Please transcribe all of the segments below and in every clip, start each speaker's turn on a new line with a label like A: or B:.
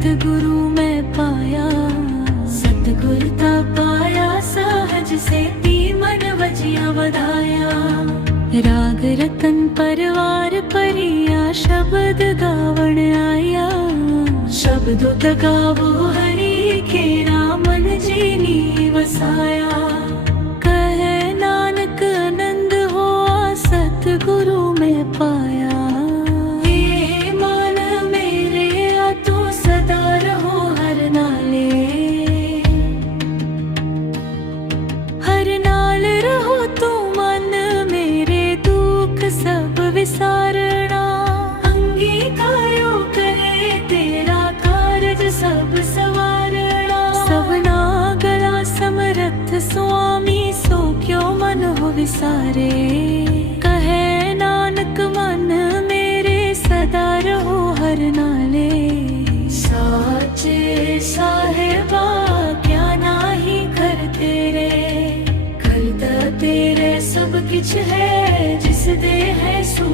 A: ਸਤਿਗੁਰੂ ਮੈਂ ਪਾਇਆ, ਸਤਿਗੁਰ ਦਾ ਪਾਇਆ, ਸਹਜ ਸੇਤੀ ਮਨ ਵਜਿਆ ਵਧਾਇਆ। ਰਾਗ ਰਤਨ ਪਰਵਾਰ ਪਰਿਆ ਸ਼ਬਦ ਗਾਵਣ ਆਇਆ। ਸ਼ਬਦ ਤਗਾਵੋ ਹਰੀ ਕੇ ਰਾਮਨ ਜੀਨੀ ਵਸਾਇਆ ਕਹੇ ਨਾਨਕ ਆਨੰਦ ਹੋਆ, ਸਤਿਗੁਰੂ ਮੈਂ ਪਾਇਆ। ਵਿਸਾਰੇ। ਕਹੇ ਨਾਨਕ, ਮਨ ਮੇਰੇ ਸਦਾ ਰਹੋ ਹਰ ਨਾਲੇ। ਸਾਚੇ ਸਾਹਿਬਾ, ਕਿਆ ਨਾਹੀ ਕਰ ਤੇਰੇ। ਕਰਤਾ ਤੇਰੇ ਸਭ ਕਿਛ ਹੈ, ਜਿਸ ਦੇ ਹੈ ਸੋ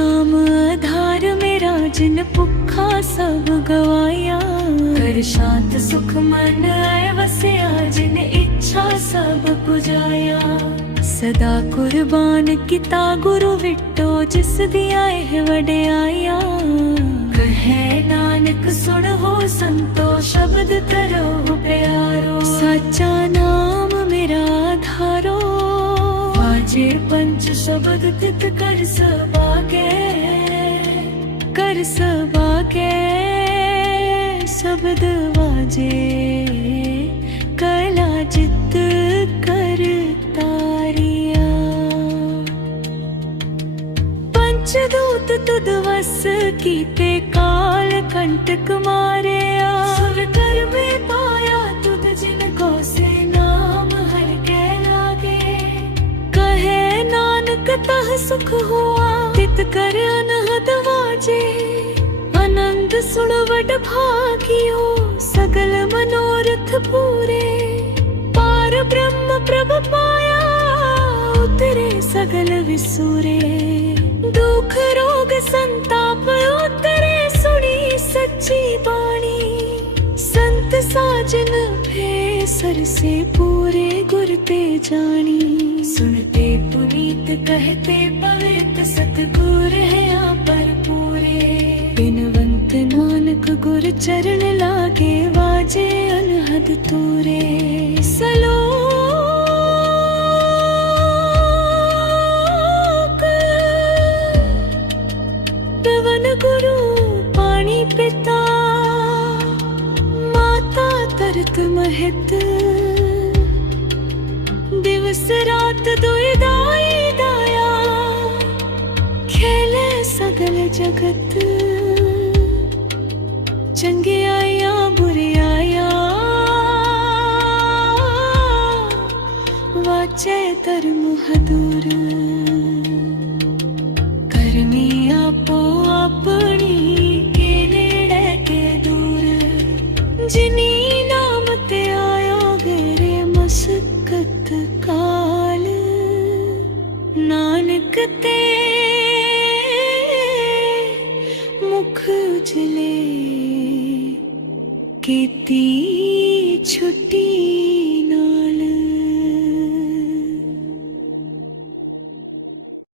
A: ਨਾਮ ਆਧਾਰ ਮੇਰਾ ਜਿਨ ਭੁੱਖਾ ਸਭ ਗਵਾਇਆ। ਕਰ ਸ਼ਾਂਤ ਸੁਖ ਮਨ ਆਏ ਵਸਿਆ, ਜਿਨ ਇੱਛਾ ਸਭ ਪੁਜਾਇਆ। ਸਦਾ ਕੁਰਬਾਨ ਕੀਤਾ ਗੁਰੂ ਵਿਟੋ, ਜਿਸ ਦੀਆਂ ਇਹ ਵਡਿਆਈਆਂ ਕਹੇ ਨਾਨਕ, ਸੁਣ ਹੋ ਸੰਤੋ, ਸ਼ਬਦ ਤਰੋ ਪਿਆਰੋ। ਸਾਚਾ ਵਾਜੇ ਪੰਚ ਸ਼ਬਦ ਤਿਤ ਕਰ ਸਵਾਗੇ ਕਰ ਸਵਾਗੇ ਸ਼ਬਦ ਵਾਜੇ। ਕਲਾ ਚਿਤ ਕਰ ਤਾਰੀਆ। ਪੰਚ ਦੂਤ ਤੁਧ ਵਸ ਕੀਤੇ ਕਾਲ ਕੰਟਕ जगतः सुख हुआ। तित कर अनहद वाजे। आनंद सुणवट भागियो। सगल मनोरथ पूरे। पार ब्रह्म प्रभ पाया। मा सगल दुख रोग संताप उतरे। सुनी सच्ची बाणी। संत साजन ਸੰਤ ਸਾਜਨ ਭੇ ਸਰਸੇ ਪੂਰੇ ਗੁਰ ਤੇ ਜਾਣੀ। ਸੁਣਤੇ ਪੁਨੀਤ ਕਹਤੇ ਪਵਿੱਤ ਸਤਗੁਰ ਹੈ ਆਪਰ ਪੂਰੇ ਬਿਨਵੰਤ ਨਾਨਕ ਗੁਰ ਚਰਨ ਲਾਗੇ ਵਾਜੇ ਅਨਹਦ ਤਰਤ ਮਹਿਤ। ਦਿਵਸ ਰਾਤ ਦੁਇ ਦਾਈ ਦਾਇਆ। ਖੇਲੇ ਸਗਲ ਜਗਤ। ਚੰਗਿਆਈਆਂ ਬੁਰਿਆਈਆਂ ਵਾਚੇ ਧਰਮ ਹਦੂਰ। கால நானுக்கு தே मुखजले किती छुट्टी